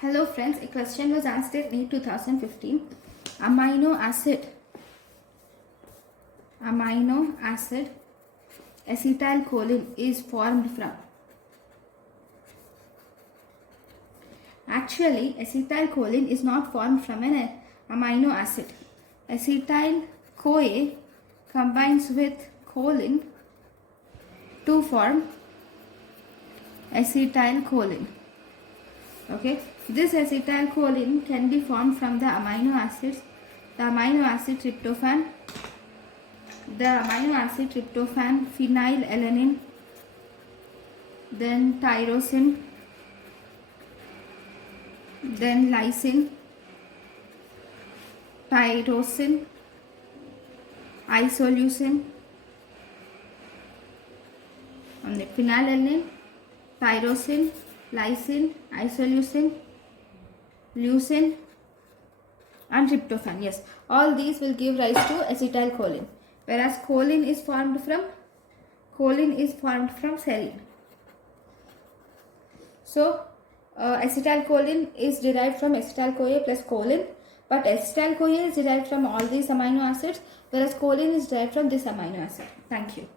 Hello friends, a question was asked in May 2015. Amino acid acetylcholine is formed from. Actually, acetylcholine is not formed from an amino acid. Acetyl-CoA combines with choline to form acetylcholine. Okay, this acetylcholine can be formed from the amino acids, the amino acid tryptophan, phenylalanine, then tyrosine, then lysine, isoleucine, and the phenylalanine, tyrosine, lysine, isoleucine, leucine and tryptophan. Yes, all these will give rise to acetylcholine, whereas choline is formed from serine. So acetylcholine is derived from acetyl-CoA plus choline, but acetyl-CoA is derived from all these amino acids, whereas choline is derived from this amino acid. Thank you.